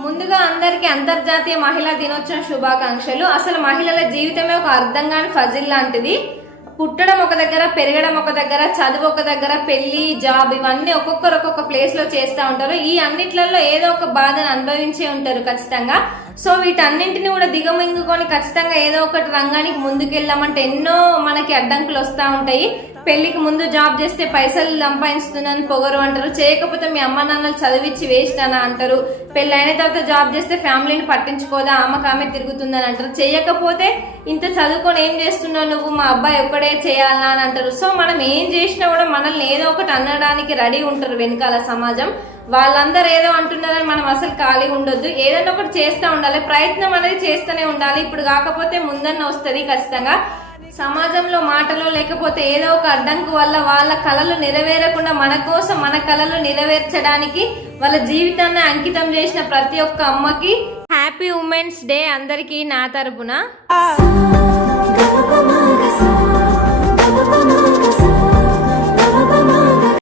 ముందుగా అందరికీ అంతర్జాతీయ మహిళా దినోత్సవ శుభాకాంక్షలు. అసలు మహిళల జీవితమే ఒక అర్థం కాని ఫజిల్ లాంటిది. పుట్టడం ఒక దగ్గర, పెరగడం ఒక దగ్గర, చదువు ఒక దగ్గర, పెళ్లి, జాబ్ ఇవన్నీ ఒక్కొక్కరు ఒక్కొక్క ప్లేస్ లో చేస్తూ ఉంటారు. ఈ అన్నిట్లలో ఏదో ఒక బాధను అనుభవించే ఉంటారు ఖచ్చితంగా. సో వీటన్నింటిని కూడా దిగమింగుకొని ఖచ్చితంగా ఏదో ఒకటి రంగానికి ముందుకెళ్దామంటే ఎన్నో మనకి అడ్డంకులు వస్తూ ఉంటాయి. పెళ్లికి ముందు జాబ్ చేస్తే పైసలు సంపాదిస్తుందని పొగరు అంటారు, చేయకపోతే మీ అమ్మ నాన్నలు చదివించి వేస్ట్ అని అంటారు, పెళ్లి అయిన తర్వాత జాబ్ చేస్తే ఫ్యామిలీని పట్టించుకోదా, ఆమె తిరుగుతుందని అంటారు, చేయకపోతే ఇంత చదువుకొని ఏం చేస్తున్నావు నువ్వు, మా అబ్బాయి ఒక్కడే చేయాలా అని అంటారు. సో మనం ఏం చేసినా కూడా మనల్ని ఏదో ఒకటి అనడానికి రెడీ ఉంటారు వెనకాల సమాజం. వాళ్ళందరూ ఏదో అంటున్నారని మనం అసలు ఖాళీ ఉండొద్దు, ఏదైనా ఒకటి చేస్తూ ఉండాలి, ప్రయత్నం అనేది చేస్తూనే ఉండాలి. ఇప్పుడు కాకపోతే ముందన్న వస్తుంది ఖచ్చితంగా. సమాజంలో మాటలో లేకపోతే ఏదో ఒక అడ్డంకు వల్ల వాళ్ళ కళలు నెరవేరకుండా మన కోసం మన కళలు నెరవేర్చడానికి వాళ్ళ జీవితాన్ని అంకితం చేసిన ప్రతి ఒక్క అమ్మకి హ్యాపీ ఉమెన్స్ డే అందరికీ నా తరపున.